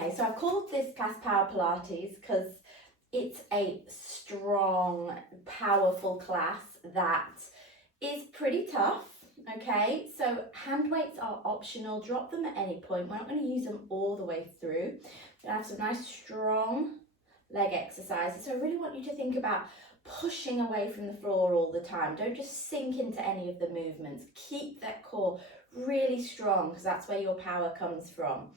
Okay, so I've called this class Power Pilates because it's a strong, powerful class that is pretty tough. Okay, so hand weights are optional. Drop them at any point. We're not going to use them all the way through. We're going to have some nice, strong leg exercises. So I really want you to think about pushing away from the floor all the time. Don't just sink into any of the movements. Keep that core really strong because that's where your power comes from.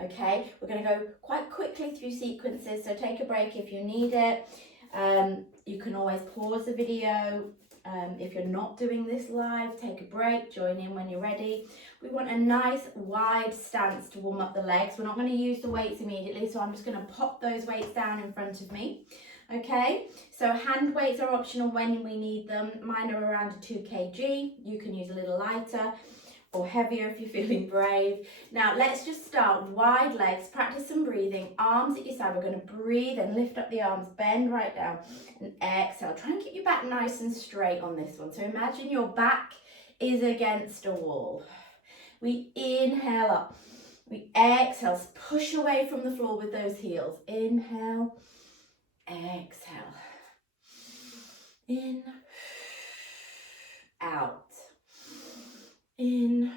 Okay, we're going to go quite quickly through sequences, so take a break if you need it. You can always pause the video. If you're not doing this live, take a break, join in when you're ready. We want a nice wide stance to warm up the legs. We're not going to use the weights immediately, so I'm just going to pop those weights down in front of me. Okay, so hand weights are optional when we need them. Mine are around 2 kg. You can use a little lighter or heavier if you're feeling brave. Now let's just start wide legs, practice some breathing, arms at your side. We're going to breathe and lift up the arms, bend right down and exhale. Try and keep your back nice and straight on this one. So imagine your back is against a wall. We inhale up, we exhale, push away from the floor with those heels. Inhale, exhale, in, out. In,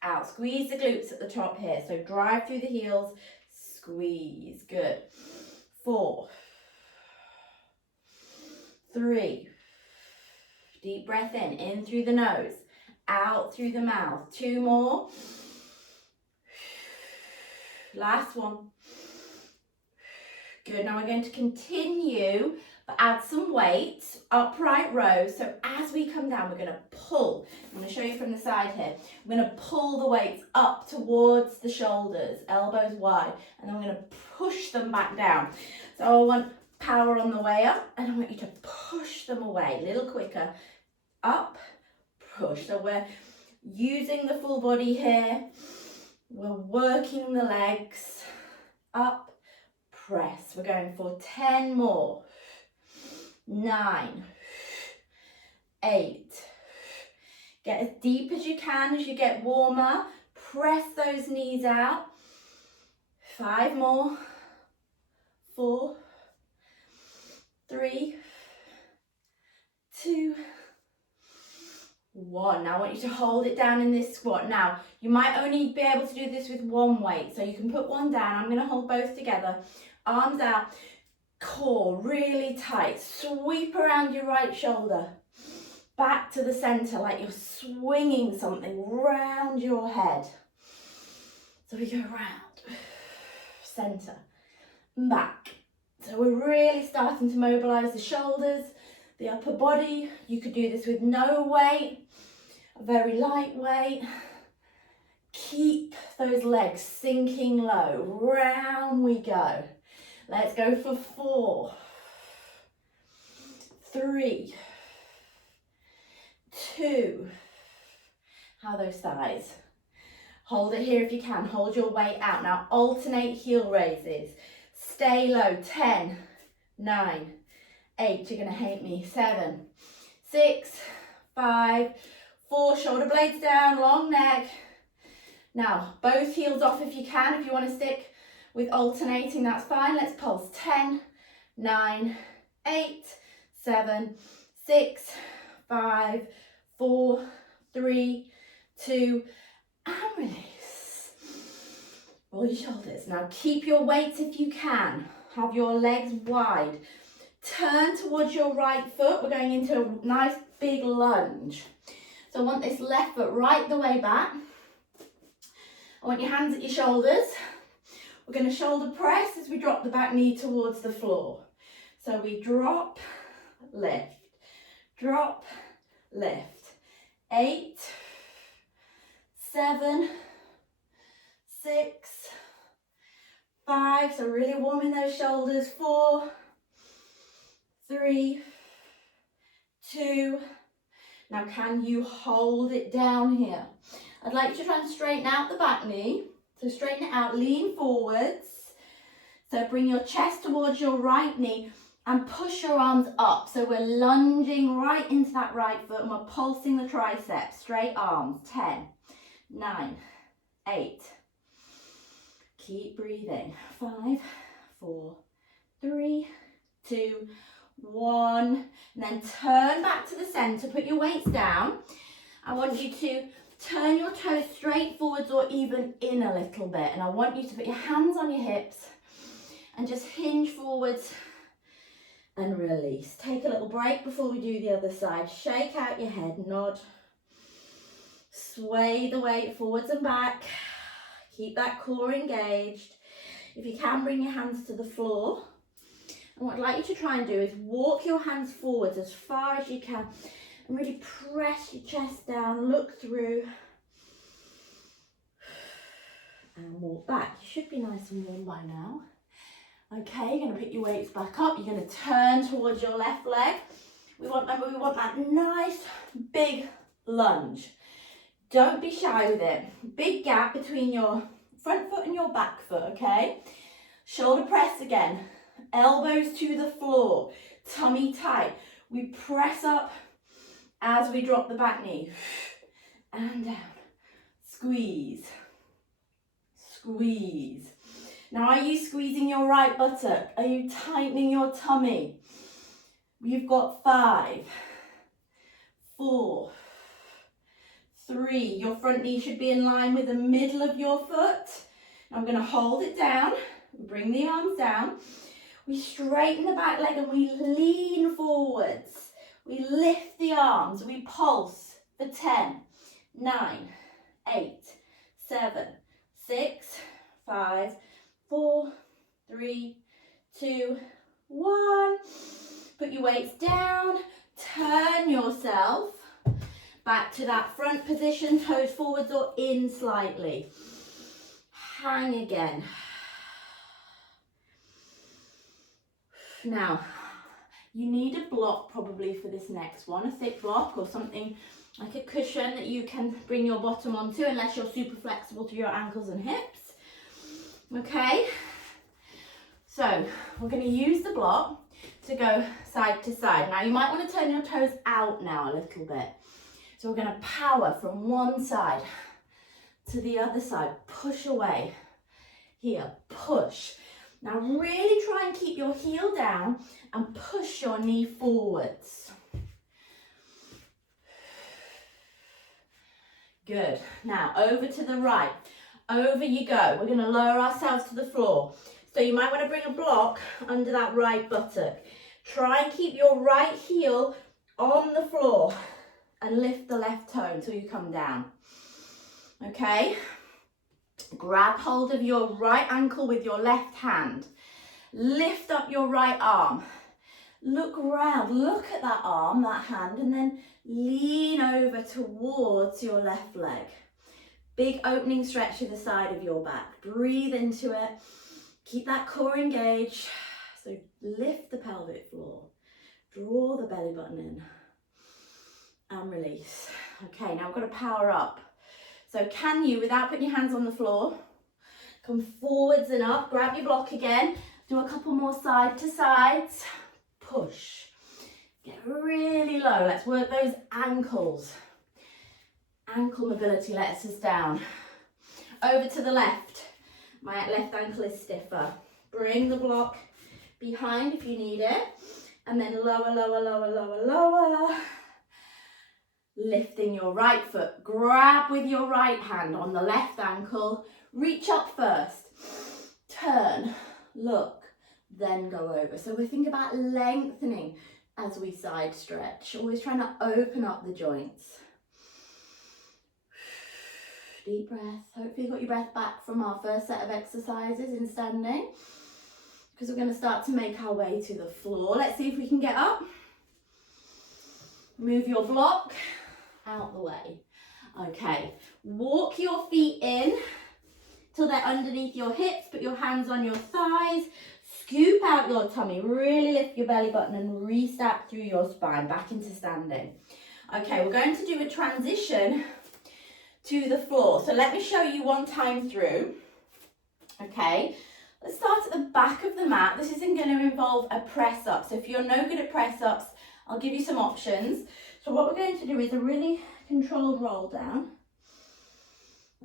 out. Squeeze the glutes at the top here. So drive through the heels, squeeze. Good. 4, 3. Deep breath in through the nose, out through the mouth. 2 more. Last one. Good. Now we're going to continue, but add some weight, upright row. So as we come down, we're going to pull. I'm going to show you from the side here. We're going to pull the weights up towards the shoulders, elbows wide, and then we're going to push them back down. So I want power on the way up, and I want you to push them away a little quicker. Up, push. So we're using the full body here. We're working the legs. Up, press. We're going for 10 more. 9, 8. Get as deep as you can as you get warmer. Press those knees out. 5 more. 4, 3, 2, 1. Now I want you to hold it down in this squat. Now you might only be able to do this with one weight, so you can put one down. I'm going to hold both together. Arms out. Core really tight. Sweep around your right shoulder. Back to the center like you're swinging something round your head. So we go round. Center. Back. So we're really starting to mobilize the shoulders, the upper body. You could do this with no weight, a very light weight. Keep those legs sinking low. Round we go. Let's go for 4, 3, 2. How are those thighs? Hold it here if you can. Hold your weight out. Now alternate heel raises. Stay low. 10, 9, 8. You're going to hate me. 7, 6, 5, 4. Shoulder blades down. Long neck. Now both heels off if you can. If you want to stick with alternating, that's fine. Let's pulse. 10, 9, 8, 7, 6, 5, 4, 3, 2, and release. Roll your shoulders. Now keep your weights if you can. Have your legs wide. Turn towards your right foot. We're going into a nice big lunge. So I want this left foot right the way back. I want your hands at your shoulders. We're going to shoulder press as we drop the back knee towards the floor. So we drop, lift, drop, lift. 8, 7, 6, 5. So really warming those shoulders. 4, 3, 2. Now can you hold it down here? I'd like you to try and straighten out the back knee. So straighten it out, lean forwards. So bring your chest towards your right knee and push your arms up. So we're lunging right into that right foot and we're pulsing the triceps. Straight arms. 10, 9, 8. Keep breathing. 5, 4, 3, 2, 1. And then turn back to the center. Put your weights down. I want you to turn your toes straight forwards or even in a little bit. And I want you to put your hands on your hips and just hinge forwards and release. Take a little break before we do the other side. Shake out your head, nod. Sway the weight forwards and back. Keep that core engaged. If you can, bring your hands to the floor. And what I'd like you to try and do is walk your hands forwards as far as you can and really press your chest down, look through and walk back. You should be nice and warm by now. Okay, you're going to pick your weights back up. You're going to turn towards your left leg. We want that nice big lunge. Don't be shy with it. Big gap between your front foot and your back foot, okay? Shoulder press again. Elbows to the floor. Tummy tight. We press up as we drop the back knee. And down. Squeeze. Squeeze. Now, are you squeezing your right buttock? Are you tightening your tummy? You've got 5, 4, 3. Your front knee should be in line with the middle of your foot. Now I'm going to hold it down, bring the arms down. We straighten the back leg and we lean forwards. We lift the arms, we pulse for 10, 9, 8, 7, 6, 5, 4, 3, 2, 1. Put your weights down, turn yourself back to that front position, toes forwards or in slightly. Hang again. Now, you need a block probably for this next one, a thick block or something like a cushion that you can bring your bottom onto, unless you're super flexible to your ankles and hips. Okay, so we're going to use the block to go side to side. Now you might want to turn your toes out now a little bit. So we're going to power from one side to the other side. Push away. Here, push. Now really try and keep your heel down and push your knee forwards. Good. Now over to the right. Over you go. We're going to lower ourselves to the floor. So you might want to bring a block under that right buttock. Try and keep your right heel on the floor and lift the left toe until you come down. Okay? Grab hold of your right ankle with your left hand. Lift up your right arm. Look around, look at that arm, that hand, and then lean over towards your left leg. Big opening stretch to the side of your back. Breathe into it. Keep that core engaged. So lift the pelvic floor. Draw the belly button in. And release. Okay, now we've got to power up. So can you, without putting your hands on the floor, come forwards and up, grab your block again, do a couple more side to sides, push. Get really low. Let's work those ankles. Ankle mobility lets us down. Over to the left. My left ankle is stiffer. Bring the block behind if you need it. And then lower, lower, lower, lower, lower. Lifting your right foot. Grab with your right hand on the left ankle. Reach up first. Turn. Look. Then go over. So we think about lengthening as we side stretch. Always trying to open up the joints. Deep breath. Hopefully you got your breath back from our first set of exercises in standing, because we're going to start to make our way to the floor. Let's see if we can get up. Move your block out the way. Okay, walk your feet in till they're underneath your hips. Put your hands on your thighs. Scoop out your tummy. Really lift your belly button and re-step through your spine back into standing. Okay, we're going to do a transition to the floor. So let me show you one time through. Okay, let's start at the back of the mat. This isn't going to involve a press up. So if you're no good at press ups, I'll give you some options. So what we're going to do is a really controlled roll down.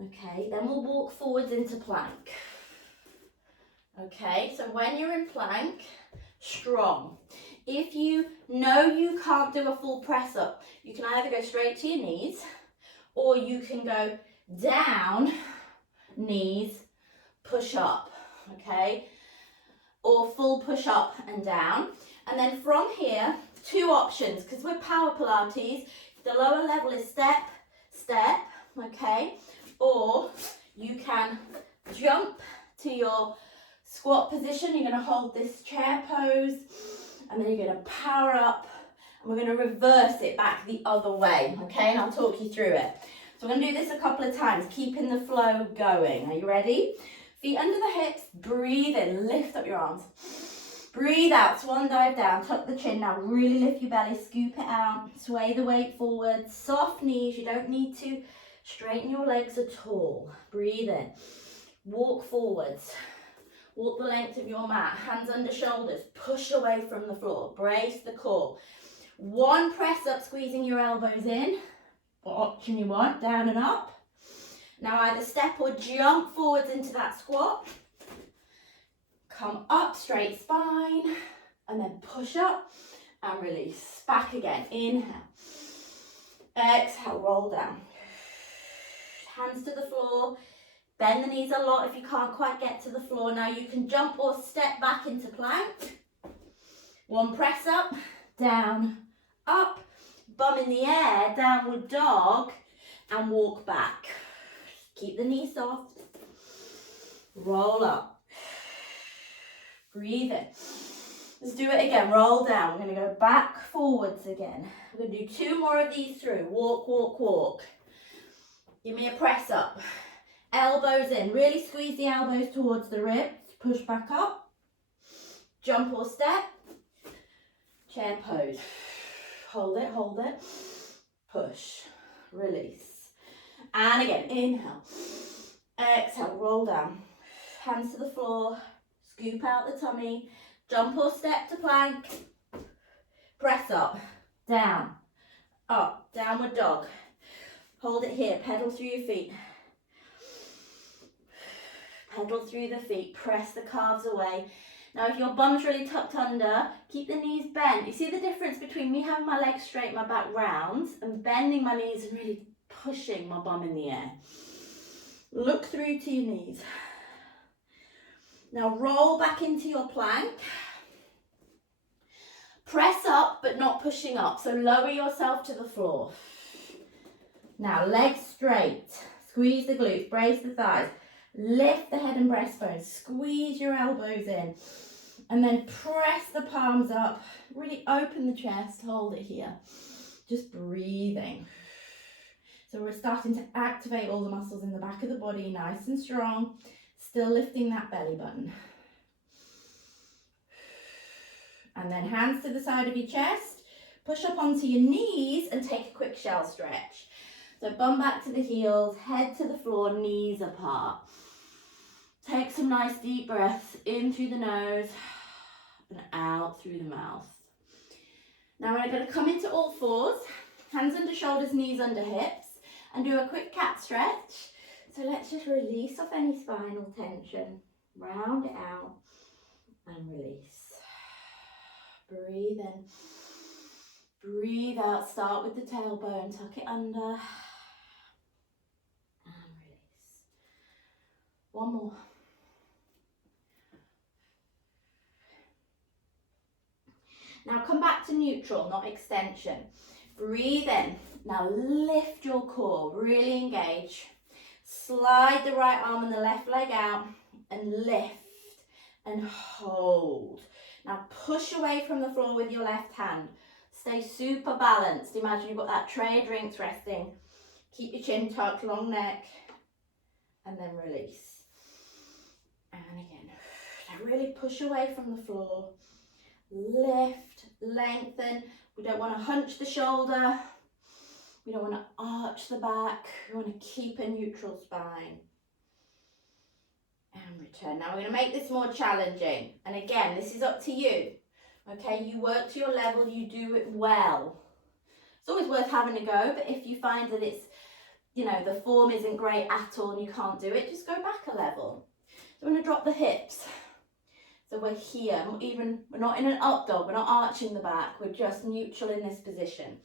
Okay, then we'll walk forwards into plank. Okay, so when you're in plank, strong. If you know you can't do a full press up, you can either go straight to your knees, or you can go down, knees, push up, okay? Or full push up and down. And then from here, two options, because we're power Pilates, the lower level is step, step, okay? Or you can jump to your squat position. You're going to hold this chair pose, and then you're going to power up, and we're going to reverse it back the other way, okay? And I'll talk you through it. So I'm going to do this a couple of times, keeping the flow going. Are you ready? Feet under the hips, breathe in, lift up your arms. Breathe out, swan dive down, tuck the chin. Now really lift your belly, scoop it out, sway the weight forward, soft knees. You don't need to straighten your legs at all. Breathe in, walk forwards. Walk the length of your mat, hands under shoulders, push away from the floor, brace the core. One press up, squeezing your elbows in. What option you want, down and up. Now either step or jump forwards into that squat. Come up, straight spine, and then push up and release. Back again, inhale. Exhale, roll down. Hands to the floor. Bend the knees a lot if you can't quite get to the floor. Now you can jump or step back into plank. One press up, down, up, bum in the air, downward dog, and walk back. Keep the knees soft. Roll up. Breathe in. Let's do it again. Roll down. We're going to go back forwards again. We're going to do two more of these through. Walk, walk, walk. Give me a press up. Elbows in, really squeeze the elbows towards the ribs, push back up, jump or step, chair pose, hold it, push, release, and again, inhale, exhale, roll down, hands to the floor, scoop out the tummy, jump or step to plank, press up, down, up, downward dog, hold it here, pedal through your feet. Pedal through the feet, press the calves away. Now if your bum's really tucked under, keep the knees bent. You see the difference between me having my legs straight, my back round, and bending my knees and really pushing my bum in the air. Look through to your knees. Now roll back into your plank. Press up but not pushing up, so lower yourself to the floor. Now legs straight, squeeze the glutes, brace the thighs. Lift the head and breastbone, squeeze your elbows in, and then press the palms up, really open the chest, hold it here, just breathing. So we're starting to activate all the muscles in the back of the body, nice and strong, still lifting that belly button. And then hands to the side of your chest, push up onto your knees and take a quick shell stretch. So bum back to the heels, head to the floor, knees apart. Take some nice deep breaths in through the nose and out through the mouth. Now we're going to come into all fours, hands under shoulders, knees under hips, and do a quick cat stretch. So let's just release off any spinal tension, round it out and release. Breathe in, breathe out, start with the tailbone, tuck it under and release. One more. Now come back to neutral, not extension. Breathe in. Now lift your core, really engage. Slide the right arm and the left leg out and lift and hold. Now push away from the floor with your left hand. Stay super balanced. Imagine you've got that tray of drinks resting. Keep your chin tucked, long neck, and then release. And again, now really push away from the floor. Lift, lengthen. We don't want to hunch the shoulder. We don't want to arch the back. We want to keep a neutral spine. And return. Now we're going to make this more challenging. And again, this is up to you. Okay, you work to your level, you do it well. It's always worth having a go, but if you find that it's, the form isn't great at all and you can't do it, just go back a level. So we're going to drop the hips. So we're here, we're not in an up dog, we're not arching the back, we're just neutral in this position.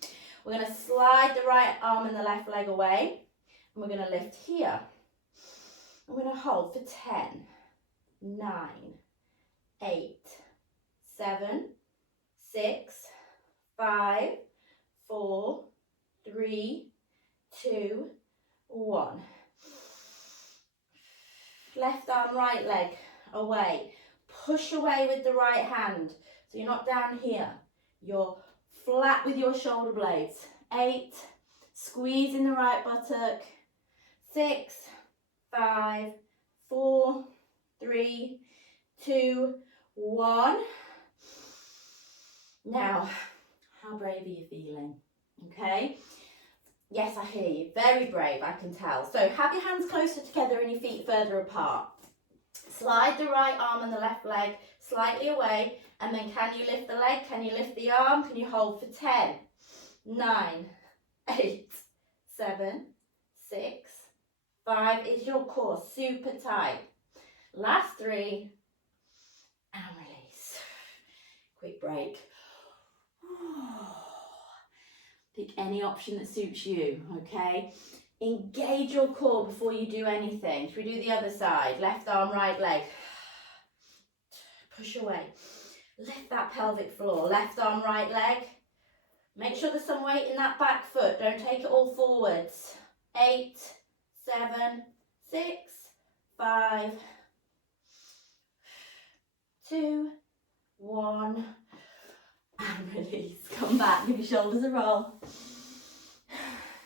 We're going to slide the right arm and the left leg away, and we're going to lift here. I'm going to hold for 10, 9, 8, 7, 6, 5, 4, 3, 2, 1. Left arm, right leg away. Push away with the right hand. So you're not down here. You're flat with your shoulder blades. 8, squeeze in the right buttock. 6, 5, 4, 3, 2, 1. Now, how brave are you feeling? Okay. Yes, I hear you. Very brave, I can tell. So have your hands closer together and your feet further apart. Slide the right arm and the left leg slightly away, and then can you lift the leg? Can you lift the arm? Can you hold for 10, 9, 8, 7, 6, 5 is your core, super tight. Last 3, and release. Quick break. Pick any option that suits you, okay? Engage your core before you do anything. Should we do the other side? Left arm, right leg. Push away. Lift that pelvic floor. Left arm, right leg. Make sure there's some weight in that back foot. Don't take it all forwards. 8, 7, 6, 5, 2, 1. And release. Come back, give your shoulders a roll.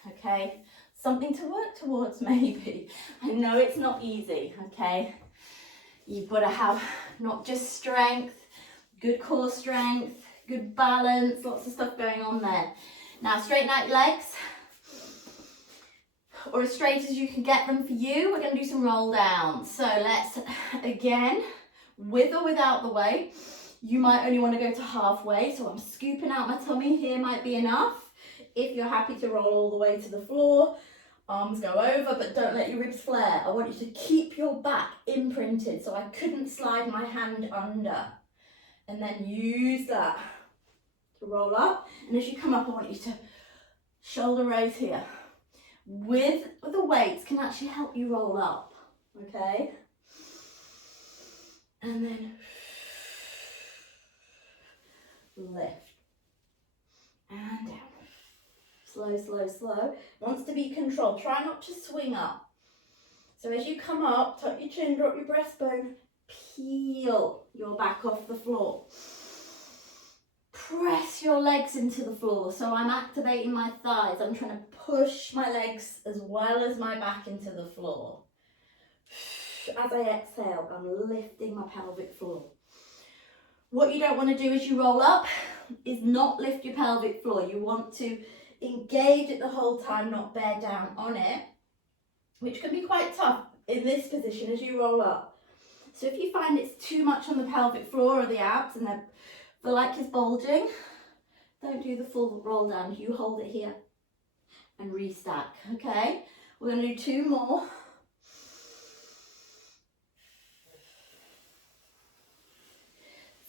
Okay, something to work towards maybe. I know it's not easy, okay? You've got to have not just strength, good core strength, good balance, lots of stuff going on there. Now straighten out your legs, or as straight as you can get them for you. We're going to do some roll downs. So let's, again, with or without the weight. You might only want to go to halfway, so I'm scooping out my tummy here, might be enough. If you're happy to roll all the way to the floor, arms go over, but don't let your ribs flare. I want you to keep your back imprinted, so I couldn't slide my hand under. And then use that to roll up. And as you come up, I want you to shoulder raise here. With the weights can actually help you roll up, okay? And then lift and down. Slow, slow, slow. Wants to be controlled. Try not to swing up. So as you come up, tuck your chin, drop your breastbone, peel your back off the floor. Press your legs into the floor. So I'm activating my thighs. I'm trying to push my legs as well as my back into the floor. As I exhale, I'm lifting my pelvic floor. What you don't want to do as you roll up is not lift your pelvic floor. You want to engage it the whole time, not bear down on it, which can be quite tough in this position as you roll up. So if you find it's too much on the pelvic floor or the abs and they feel like it's bulging, don't do the full roll down. You hold it here and restack, okay? We're going to do 2 more.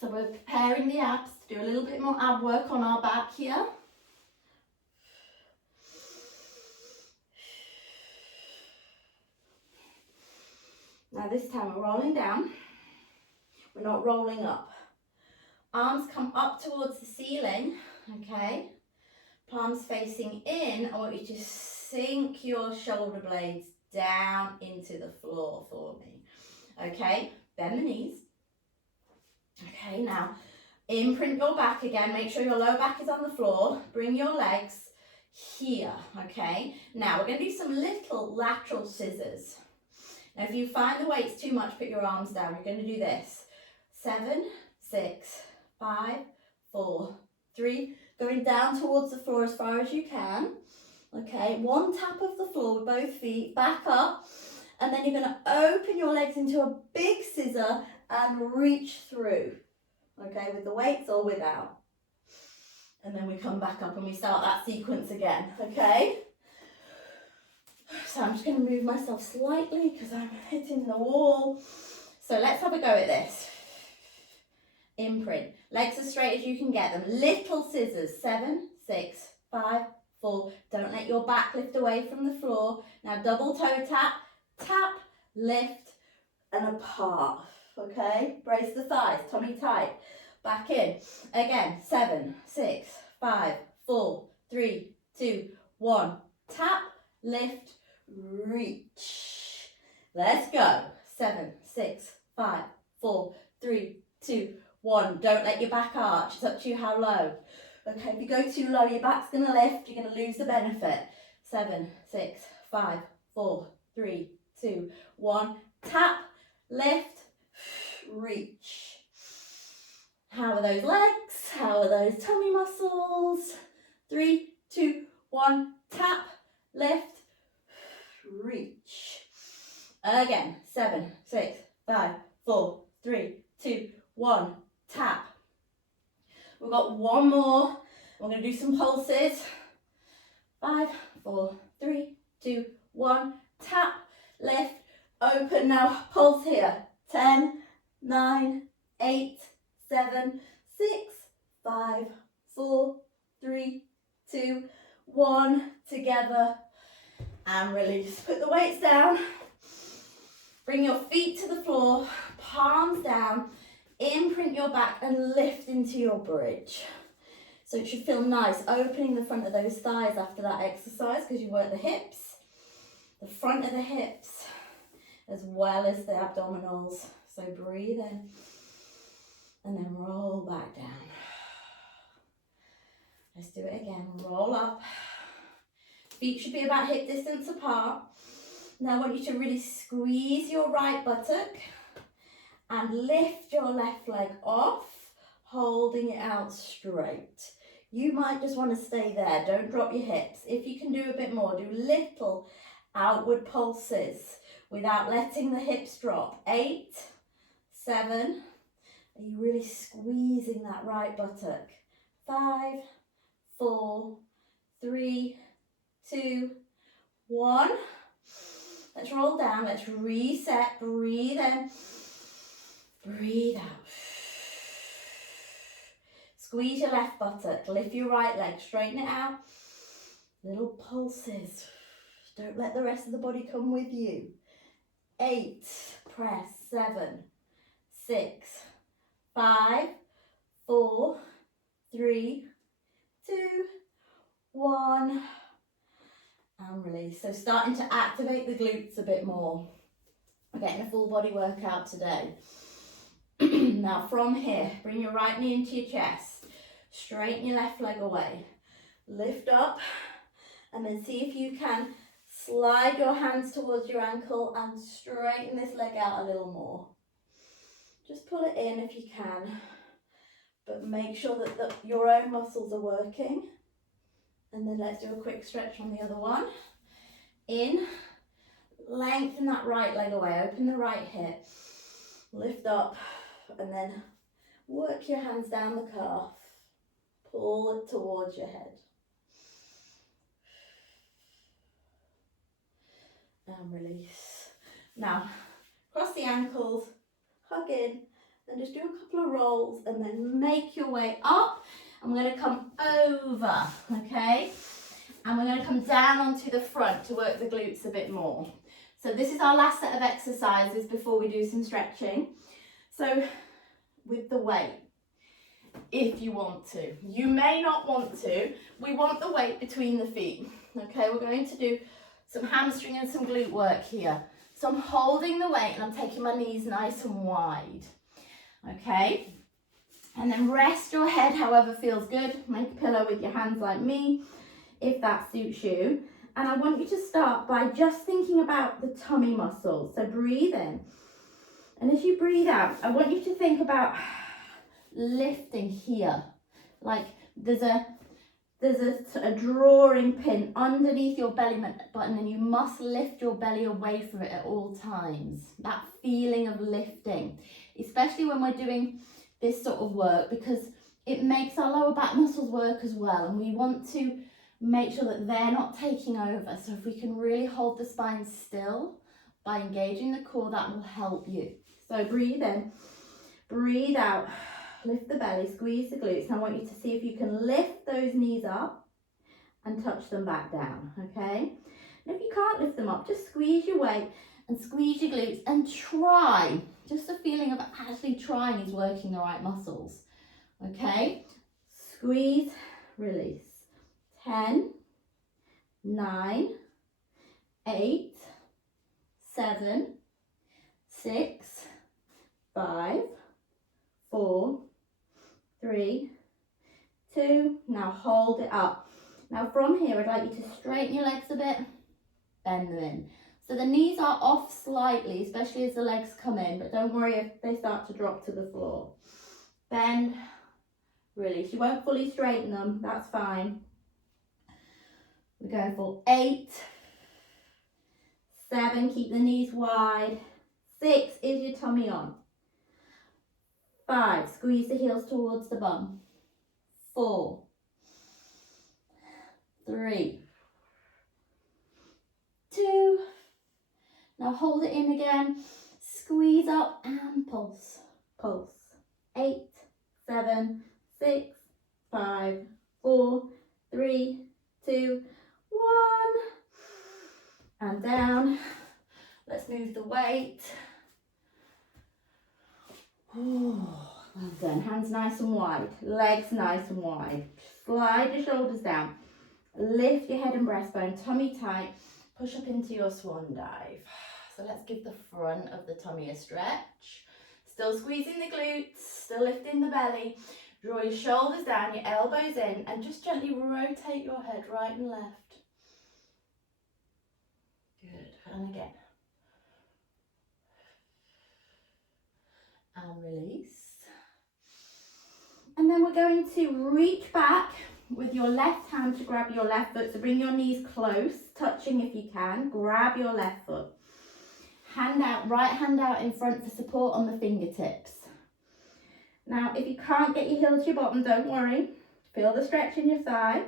So we're preparing the abs to do a little bit more ab work on our back here. Now this time we're rolling down. We're not rolling up. Arms come up towards the ceiling, okay? Palms facing in. I want you to sink your shoulder blades down into the floor for me, okay? Bend the knees. Okay, now imprint your back again. Make sure your lower back is on the floor. Bring your legs here, okay? Now we're going to do some little lateral scissors. Now if you find the weight's too much, put your arms down. You're going to do this. 7, 6, 5, 4, 3. Going down towards the floor as far as you can. Okay, 1 tap of the floor with both feet. Back up. And then you're going to open your legs into a big scissor and reach through, okay, with the weights or without. And then we come back up and we start that sequence again, okay? So I'm just going to move myself slightly because I'm hitting the wall. So let's have a go at this. imprint. Legs as straight as you can get them. Little scissors. 7, 6, 5, 4. Don't let your back lift away from the floor. Now double toe tap, tap, lift, and apart. Okay? Brace the thighs, tummy tight. Back in. Again, 7, 6, 5, 4, 3, 2, 1. Tap, lift, reach. Let's go. 7, 6, 5, 4, 3, 2, 1. Don't let your back arch. It's up to you how low. Okay, if you go too low, your back's going to lift. You're going to lose the benefit. 7, 6, 5, 4, 3, 2, 1. Tap, lift, reach. How are those legs? How are those tummy muscles? 3, 2, 1. Tap, lift, reach. Again, 7, 6, 5, 4, 3, 2, 1. Tap. We've got one more. We're going to do some pulses. 5, 4, 3, 2, 1. Tap, lift, open. Now pulse here. 10, 9, 8, 7, 6, 5, 4, 3, 2, 1. Together and release. Put the weights down. Bring your feet to the floor, palms down. Imprint your back and lift into your bridge. So it should feel nice, opening the front of those thighs after that exercise because you work the hips, the front of the hips, as well as the abdominals. So breathe in and then roll back down. Let's do it again. Roll up. Feet should be about hip distance apart. Now I want you to really squeeze your right buttock and lift your left leg off, holding it out straight. You might just want to stay there. Don't drop your hips. If you can do a bit more, do little outward pulses without letting the hips drop. 8, 7. Are you really squeezing that right buttock? 5, 4, 3, 2, 1. Let's roll down. Let's reset. Breathe in. Breathe out. Squeeze your left buttock. Lift your right leg. Straighten it out. Little pulses. Don't let the rest of the body come with you. 8. Press. 7, 6, 5, 4, 3, 2, 1. And release. So starting to activate the glutes a bit more. We're getting a full body workout today. Now from here, bring your right knee into your chest. Straighten your left leg away. Lift up and then see if you can slide your hands towards your ankle and straighten this leg out a little more. Just pull it in if you can, but make sure that your own muscles are working. And then let's do a quick stretch on the other one. In, lengthen that right leg away, open the right hip, lift up, and then work your hands down the calf, pull it towards your head. And release. Now, cross the ankles, hug in, and just do a couple of rolls, and then make your way up. And we're going to come over, okay? And we're going to come down onto the front to work the glutes a bit more. So this is our last set of exercises before we do some stretching. So with the weight, if you want to. You may not want to. We want the weight between the feet, okay? We're going to do some hamstring and some glute work here. So I'm holding the weight and I'm taking my knees nice and wide, okay? And then rest your head however feels good. Make a pillow with your hands like me, if that suits you. And I want you to start by just thinking about the tummy muscles. So breathe in. And as you breathe out, I want you to think about lifting here. Like there's a drawing pin underneath your belly button and you must lift your belly away from it at all times. That feeling of lifting, especially when we're doing this sort of work, because it makes our lower back muscles work as well, and we want to make sure that they're not taking over. So if we can really hold the spine still by engaging the core, that will help you. So breathe in, breathe out. Lift the belly, squeeze the glutes. And I want you to see if you can lift those knees up and touch them back down, okay? And if you can't lift them up, just squeeze your weight and squeeze your glutes and try. Just the feeling of actually trying is working the right muscles, okay? Squeeze, release. 10, 9, 8, 7, 6, 5, 4, 3, 2. Now hold it up. Now from here, I'd like you to straighten your legs a bit, bend them in. So the knees are off slightly, especially as the legs come in, but don't worry if they start to drop to the floor. Bend, release. You won't fully straighten them, that's fine. We're going for 8, 7, keep the knees wide. 6, is your tummy on. 5, squeeze the heels towards the bum. 4, 3, 2, now hold it in again, squeeze up and pulse, pulse. 8, 7, 6, 5, 4, 3, 2, 1, and down. Let's move the weight. Oh, well done. Hands nice and wide, legs nice and wide. Slide your shoulders down, lift your head and breastbone, tummy tight, push up into your swan dive. So let's give the front of the tummy a stretch. Still squeezing the glutes, still lifting the belly. Draw your shoulders down, your elbows in, and just gently rotate your head right and left. Good, and again. And release. And then we're going to reach back with your left hand to grab your left foot. So bring your knees close, touching if you can. Grab your left foot. Hand out, right hand out in front for support on the fingertips. Now, if you can't get your heel to your bottom, don't worry. Feel the stretch in your thigh.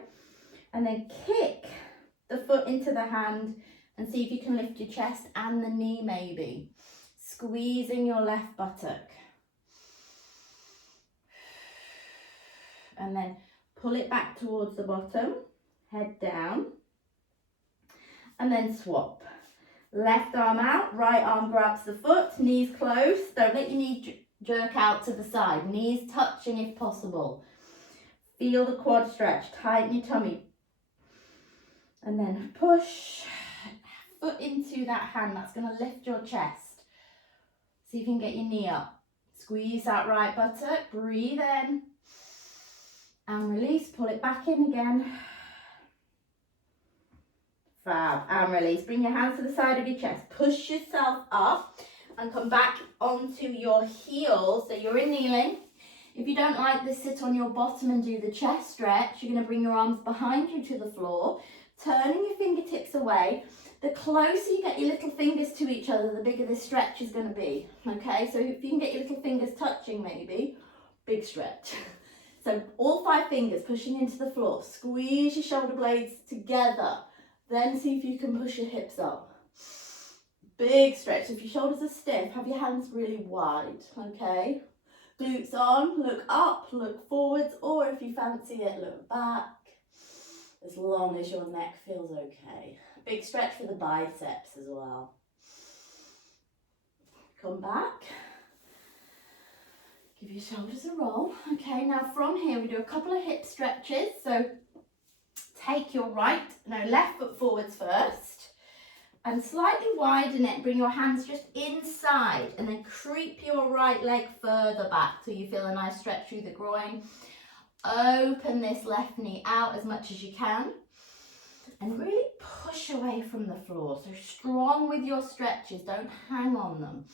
And then kick the foot into the hand and see if you can lift your chest and the knee maybe. Squeezing your left buttock. And then pull it back towards the bottom, head down. And then swap. Left arm out, right arm grabs the foot, knees close. Don't let your knee jerk out to the side. Knees touching if possible. Feel the quad stretch, tighten your tummy. And then push foot into that hand. That's going to lift your chest. See if you can get your knee up. Squeeze that right buttock, breathe in. And release, pull it back in again. Fab, and release. Bring your hands to the side of your chest. Push yourself up and come back onto your heels. So you're in kneeling. If you don't like this, sit on your bottom and do the chest stretch. You're going to bring your arms behind you to the floor, turning your fingertips away. The closer you get your little fingers to each other, the bigger this stretch is going to be. Okay, so if you can get your little fingers touching maybe, big stretch. So all 5 fingers pushing into the floor. Squeeze your shoulder blades together. Then see if you can push your hips up. Big stretch. If your shoulders are stiff, have your hands really wide, okay? Glutes on, look up, look forwards, or if you fancy it, look back. As long as your neck feels okay. Big stretch for the biceps as well. Come back. Give your shoulders a roll. Okay, now from here we do a couple of hip stretches. So take your left foot forwards first and slightly widen it. Bring your hands just inside and then creep your right leg further back till you feel a nice stretch through the groin. Open this left knee out as much as you can and really push away from the floor. So strong with your stretches, don't hang on them.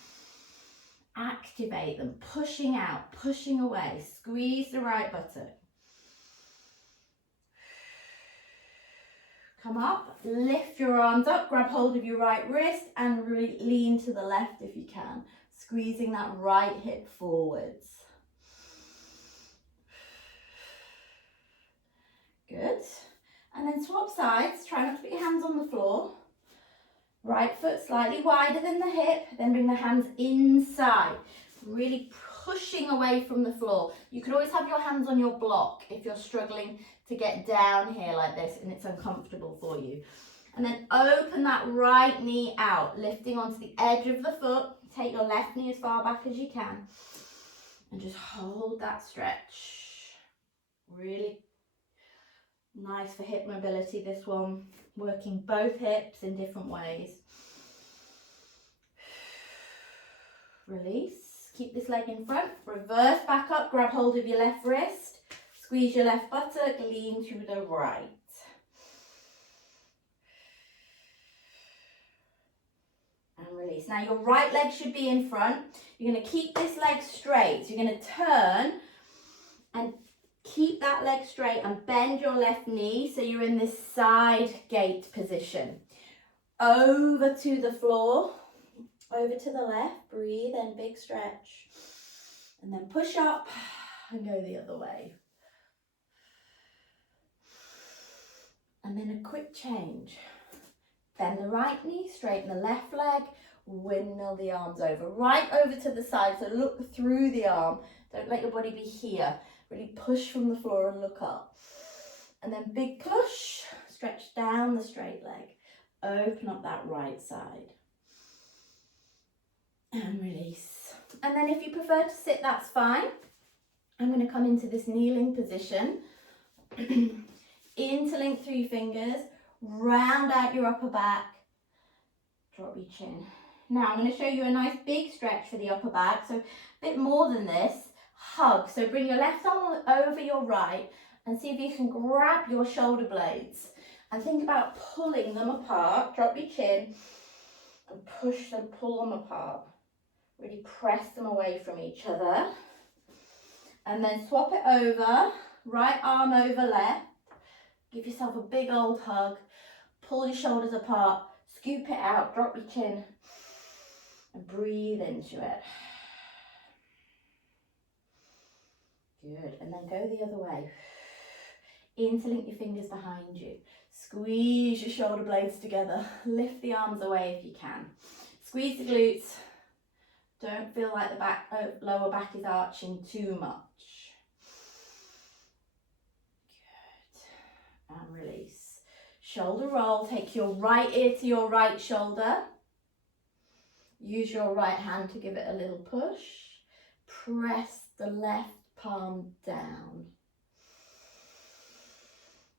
Activate them, pushing out, pushing away. Squeeze the right buttock. Come up, lift your arms up, grab hold of your right wrist and really lean to the left if you can. Squeezing that right hip forwards. Good. And then swap sides. Try not to put your hands on the floor. Right foot slightly wider than the hip. Then bring the hands inside. Really pushing away from the floor. You could always have your hands on your block if you're struggling to get down here like this and it's uncomfortable for you. And then open that right knee out, lifting onto the edge of the foot. Take your left knee as far back as you can. And just hold that stretch. Really nice for hip mobility, this one. Working both hips in different ways. Release. Keep this leg in front. Reverse back up. Grab hold of your left wrist. Squeeze your left buttock. Lean to the right. And release. Now your right leg should be in front. You're going to keep this leg straight. So you're going to turn and keep that leg straight and bend your left knee so you're in this side gate position. Over to the floor, over to the left, breathe in, big stretch. And then push up and go the other way. And then a quick change. Bend the right knee, straighten the left leg, windmill the arms over, right over to the side. So look through the arm. Don't let your body be here. Really push from the floor and look up. And then big push, stretch down the straight leg. Open up that right side. And release. And then if you prefer to sit, that's fine. I'm going to come into this kneeling position. Interlink through your fingers. Round out your upper back. Drop your chin. Now I'm going to show you a nice big stretch for the upper back. So a bit more than this. Hug. So bring your left arm over your right and see if you can grab your shoulder blades and think about pulling them apart. Drop your chin and push them, pull them apart. Really press them away from each other. And then swap it over. Right arm over left. Give yourself a big old hug. Pull your shoulders apart. Scoop it out. Drop your chin. And breathe into it. Good. And then go the other way. Interlink your fingers behind you. Squeeze your shoulder blades together. Lift the arms away if you can. Squeeze the glutes. Don't feel like the lower back is arching too much. Good. And release. Shoulder roll. Take your right ear to your right shoulder. Use your right hand to give it a little push. Press the left palm down.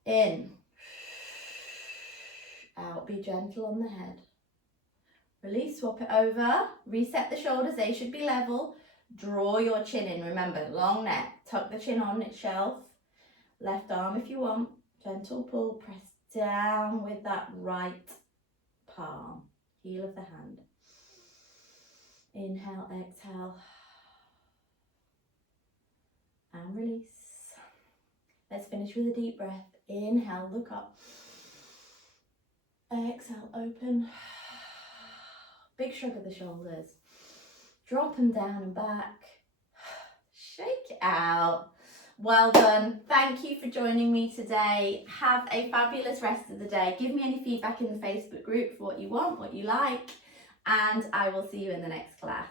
In. Out. Be gentle on the head. Release, swap it over. Reset the shoulders, they should be level. Draw your chin in. Remember, long neck. Tuck the chin on its shelf. Left arm if you want. Gentle pull. Press down with that right palm. Heel of the hand. Inhale, exhale. And release. Let's finish with a deep breath. Inhale, look up. Exhale, open. Big shrug of the shoulders. Drop them down and back. Shake it out. Well done. Thank you for joining me today. Have a fabulous rest of the day. Give me any feedback in the Facebook group for what you want, what you like, and I will see you in the next class.